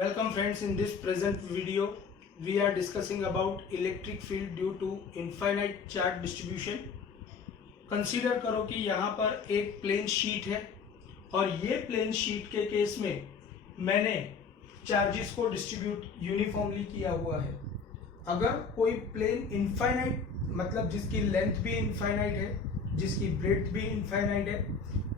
Welcome friends, in this present video we are discussing about electric field due to infinite charge distribution. Consider करो कि यहाँ पर एक plane sheet है और ये प्लेन शीट के केस में मैंने चार्जेस को डिस्ट्रीब्यूट यूनिफॉर्मली किया हुआ है. अगर कोई प्लेन इनफाइनाइट मतलब जिसकी लेंथ भी इनफाइनाइट है, जिसकी ब्रेड्थ भी इनफाइनाइट है,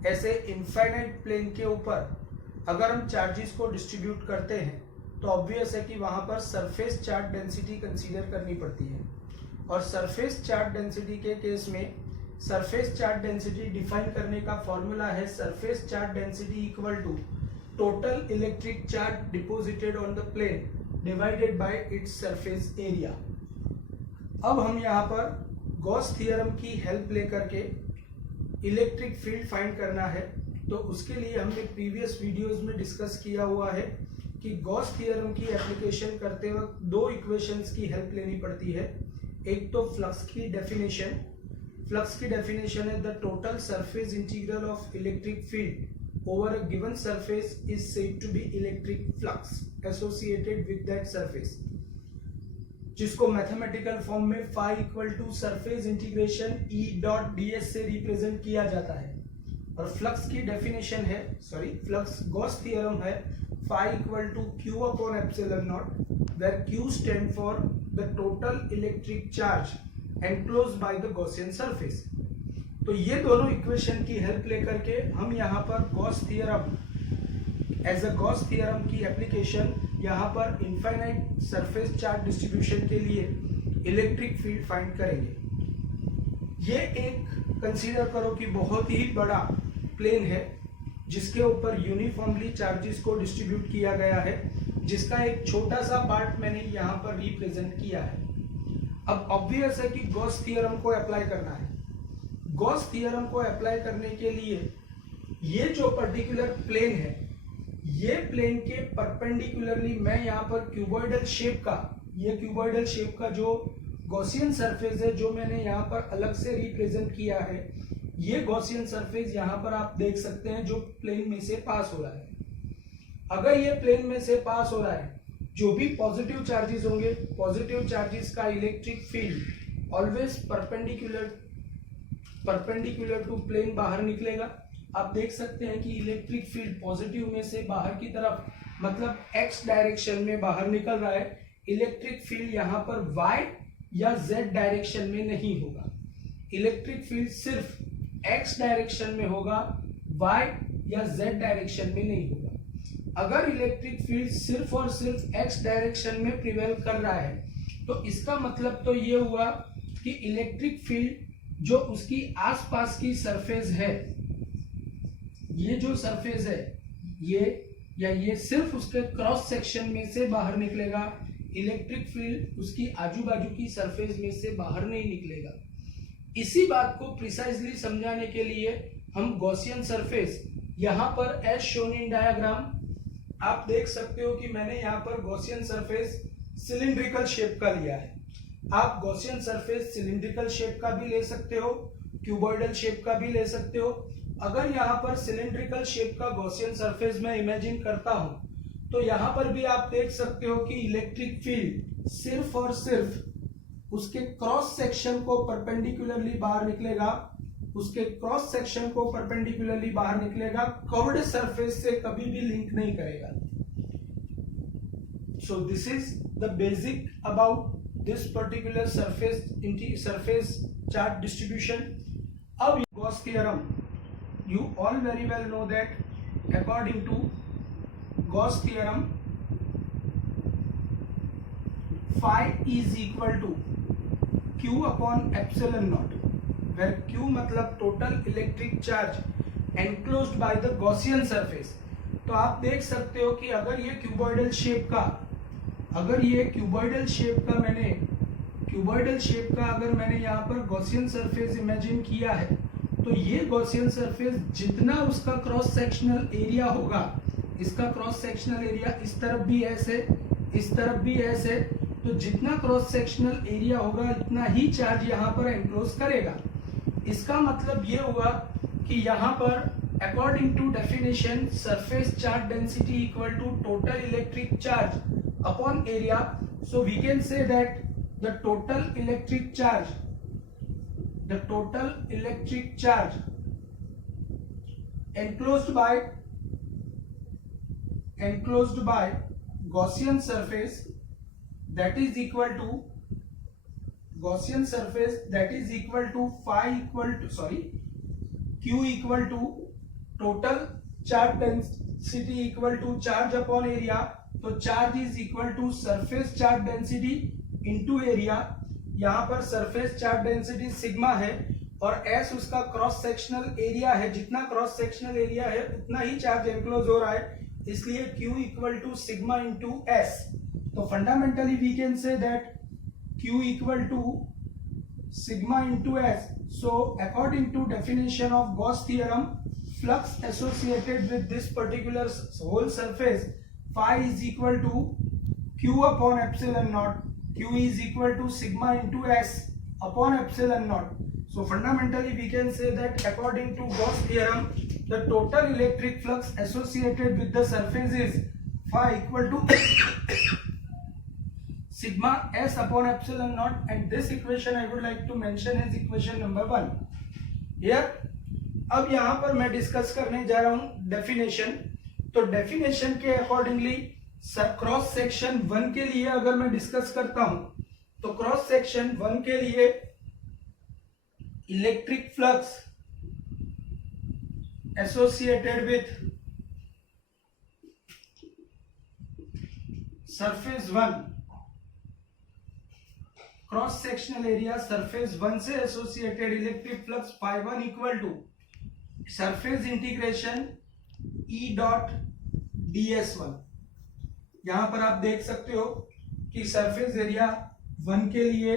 ऐसे इनफाइनाइट प्लेन के ऊपर अगर हम चार्जेस को डिस्ट्रीब्यूट करते हैं तो ऑब्वियस है कि वहां पर सरफेस चार्ज डेंसिटी कंसीडर करनी पड़ती है. और सरफेस चार्ज डेंसिटी के केस में सरफेस चार्ज डेंसिटी डिफाइन करने का फॉर्मूला है surface charge density equal to total electric charge deposited on the plane divided by its surface area. अब हम यहाँ पर गॉस थ्योरम की हेल्प लेकर के इलेक्ट्रिक फील्ड फाइंड करना है. तो उसके लिए हमने प्रीवियस वीडियोस में डिस्कस किया हुआ है कि गॉस थ्योरम की एप्लीकेशन करते वक्त दो इक्वेशंस की हेल्प लेनी पड़ती है. एक तो फ्लक्स की डेफिनेशन है the total surface integral of electric field over a given surface is said to be electric flux associated with that surface, जिसको मैथमेटिकल फॉर्म में phi equal to surface integration E dot ds से represent किया जाता है. और flux की definition है flux Gauss theorem है phi equal to Q upon epsilon naught where Q stand for the total electric charge enclosed by the Gaussian surface. तो ये दोनों इक्वेशन की हेल्प लेकर के हम यहाँ पर Gauss theorem as a Gauss theorem की एप्लीकेशन यहाँ पर इनफाइनाइट सरफेस चार्ज डिस्ट्रीब्यूशन के लिए इलेक्ट्रिक फील्ड फाइंड करेंगे. ये एक कंसीडर करो कि बहुत ही बड़ा प्लेन है जिसके ऊपर यूनिफॉर्मली चार्जेस को डिस्ट्रीब्यूट किया गया है, जिसका एक छोटा सा पार्ट मैंने यहाँ पर रिप्रेजेंट किया है. अब ऑब्वियस है कि गॉस थ्योरम को अप्लाई करना है. गॉस थ्योरम को अप्लाई करने के लिए ये जो पर्टिकुलर प्लेन है, ये प्लेन के परपेंडिकुलरली मैं यहाँ पर क्यूबॉइडल शेप का जो गॉसियन सरफेस है जो मैंने यहाँ पर अलग से रिप्रेजेंट किया है, ये गॉसियन सरफेस यहाँ पर आप देख सकते हैं जो प्लेन में से पास हो रहा है. अगर ये प्लेन में से पास हो रहा है, जो भी पॉजिटिव चार्जेस होंगे, पॉजिटिव चार्जेस का electric field always perpendicular to plane बाहर निकलेगा. आप देख सकते हैं कि इलेक्ट्रिक फील्ड पॉजिटिव में से बाहर की तरफ मतलब x डायरेक्शन में बाहर निकल रहा है. इलेक्ट्रिक फील्ड यहाँ पर y या z डायरेक्शन में नहीं होगा. इलेक्ट्रिक फील्ड सिर्फ x डायरेक्शन में होगा, y या z डायरेक्शन में नहीं होगा. अगर इलेक्ट्रिक फील्ड सिर्फ और सिर्फ x डायरेक्शन में प्रिवेल कर रहा है तो इसका मतलब तो ये हुआ कि इलेक्ट्रिक फील्ड जो उसकी आसपास की सरफेस है, ये जो सरफेस है ये सिर्फ उसके क्रॉस सेक्शन में से बाहर निकलेगा. इलेक्ट्रिक फील्ड उसकी आजू बाजू की सरफेस में से बाहर नहीं निकलेगा. इसी बात को प्रिसाइजली समझाने के लिए हम गॉसियन सरफेस यहाँ पर एज शोन इन डायग्राम आप देख सकते हो कि मैंने यहाँ पर गॉसियन सरफेस सिलिंड्रिकल शेप का लिया है. आप गॉसियन सरफेस सिलिंड्रिकल शेप का भी ले सकते हो, क्यूबॉइडल शेप का भी ले सकते हो. अगर यहाँ पर सिलिंड्रिकल शेप का गॉसियन सरफेस मैं इमेजिन करता हूं तो यहाँ पर भी आप देख सकते हो कि इलेक्ट्रिक फील्ड सिर्फ और सिर्फ उसके क्रॉस सेक्शन को परपेंडिकुलरली बाहर निकलेगा. उसके क्रॉस सेक्शन को परपेंडिकुलरली बाहर निकलेगा, कर्व्ड सरफेस से कभी भी लिंक नहीं करेगा. So this is the basic about this particular surface charge distribution. अब Gauss theorem, you all very well know that according to Gauss theorem phi is equal to q upon epsilon naught, where q मतलब total electric charge enclosed by the Gaussian surface. तो आप देख सकते हो कि अगर ये क्यूबॉइडल शेप का अगर मैंने यहाँ पर गॉसियन सरफेस इमेजिन किया है तो ये गॉसियन सरफेस जितना उसका क्रॉस सेक्शनल एरिया होगा, इसका क्रॉस सेक्शनल एरिया इस तरफ भी ऐसे, इस तरफ भी ऐसे, तो जितना क्रॉस सेक्शनल एरिया होगा इतना ही चार्ज यहाँ पर एनक्लोज करेगा. इसका मतलब ये हुआ कि यहाँ पर according to definition, surface charge density equal to total electric charge upon area. So we can say that the total electric charge enclosed by Gaussian surface that is equal to Q equal to total charge density equal to charge upon area. तो charge is equal to surface charge density into area. यहाँ पर surface charge density sigma है और S उसका cross sectional area है. जितना cross sectional area है उतना ही चार्ज एनक्लोज हो रहा है, इसलिए Q equal to sigma into S. तो fundamentally we can say that Q equal to sigma into S. So according to definition of Gauss theorem, flux associated with this particular whole surface phi is equal to Q upon epsilon naught. Q is equal to sigma into S upon epsilon naught. So fundamentally we can say that according to Gauss theorem, the total electric flux associated with the surface is phi equal to sigma S upon epsilon naught, and this equation I would like to mention as equation number 1 here. अब यहां पर मैं discuss करने जा रहा हूं definition. तो definition के अकॉर्डिंगली क्रॉस सेक्शन 1 के लिए अगर मैं डिस्कस करता हूं तो क्रॉस सेक्शन 1 के लिए electric flux associated with surface 1, cross sectional area surface 1 से associated electric flux φ1 equal to surface integration E dot ds1. यहां पर आप देख सकते हो कि सरफेस एरिया 1 के लिए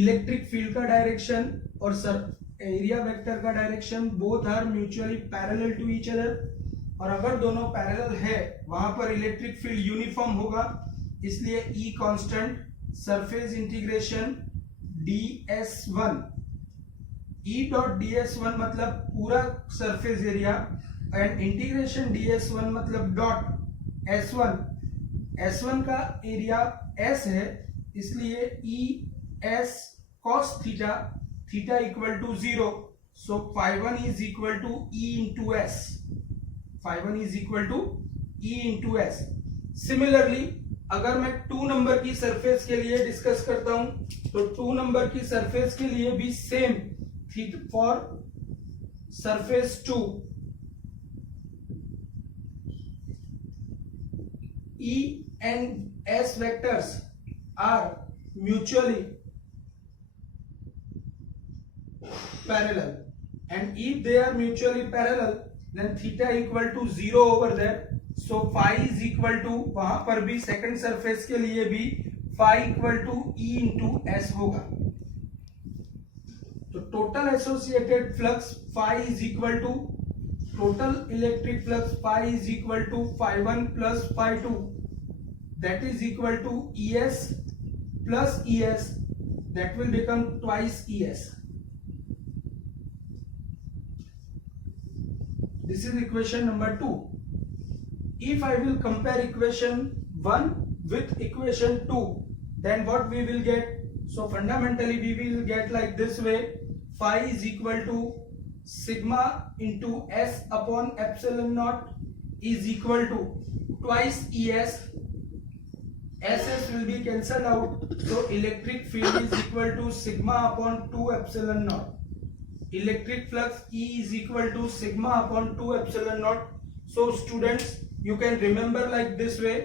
इलेक्ट्रिक फील्ड का डायरेक्शन और एरिया वेक्टर का direction both are mutually parallel to each other, और अगर दोनों पैरेलल है वहां पर इलेक्ट्रिक फील्ड यूनिफॉर्म होगा, इसलिए E constant. Surface integration ds1, E dot ds1 मतलब पूरा surface area, and integration ds1 मतलब डॉट s1. s1 का एरिया s है, इसलिए E s cos theta, theta equal to 0. So φ1 is equal to E into s. φ1 is equal to E into s. Similarly अगर मैं 2 number की surface के लिए discuss करता हूं तो 2 नंबर की सरफेस के लिए भी same for surface 2, E and S vectors are mutually parallel, and if they are mutually parallel then theta equal to 0 over there. So phi is equal to, वहां पर भी सेकंड सरफेस के लिए भी phi equal to E into S होगा. तो total associated flux phi is equal to total electric flux phi is equal to φ1 plus φ2, that is equal to Es plus Es, that will become twice Es. This is equation number 2. If I will compare equation 1 with equation 2, then what we will get? So fundamentally we will get like this way: phi is equal to sigma into S upon epsilon naught is equal to twice Es. SS will be cancelled out, so electric field is equal to sigma upon 2 epsilon naught. Electric flux E is equal to sigma upon 2 epsilon naught. So students, you can remember like this way.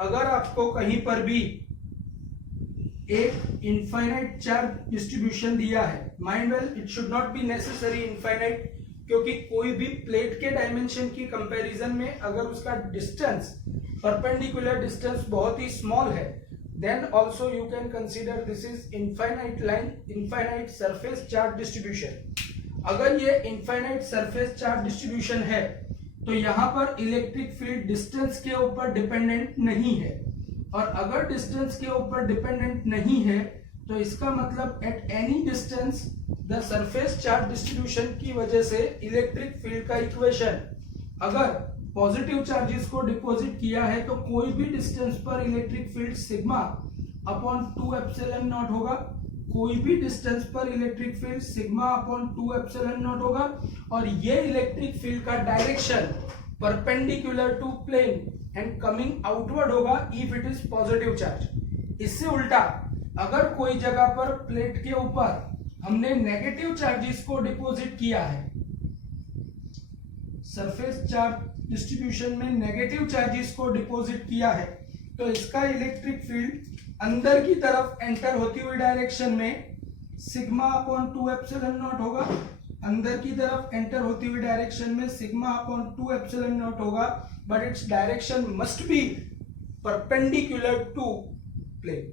अगर आपको कहीं पर भी एक infinite charge distribution दिया है, mind well it should not be necessary infinite, क्योंकि कोई भी प्लेट के डायमेंशन की कंपैरिजन में अगर उसका डिस्टेंस, परपेंडिकुलर डिस्टेंस बहुत ही स्मॉल है, then also you can consider this is infinite line, infinite surface charge distribution. अगर ये infinite surface charge distribution है तो यहाँ पर इलेक्ट्रिक फील्ड डिस्टेंस के ऊपर डिपेंडेंट नहीं है, और अगर डिस्टेंस के ऊपर डिपेंडेंट नहीं है तो इसका मतलब at any distance the surface charge distribution की वजह से इलेक्ट्रिक फील्ड का इक्वेशन, अगर पॉजिटिव चार्जेस को डिपॉजिट किया है तो कोई भी डिस्टेंस पर electric field sigma upon 2 epsilon not होगा, कोई भी डिस्टेंस पर electric field sigma upon 2 epsilon not होगा, और ये इलेक्ट्रिक फील्ड का direction perpendicular to plane and coming outward होगा if it is positive charge. इससे उल्टा अगर कोई जगह पर प्लेट के ऊपर हमने नेगेटिव चार्जेस को डिपॉजिट किया है, सरफेस चार्ज डिस्ट्रीब्यूशन में नेगेटिव चार्जेस को डिपॉजिट किया है, तो इसका इलेक्ट्रिक फील्ड अंदर की तरफ एंटर होती हुई डायरेक्शन में सिग्मा अपॉन 2 एप्सिलॉन नॉट होगा, अंदर की तरफ एंटर होती हुई डायरेक्शन में सिग्मा अपॉन 2 एप्सिलॉन नॉट होगा, but it's direction must be perpendicular to plane.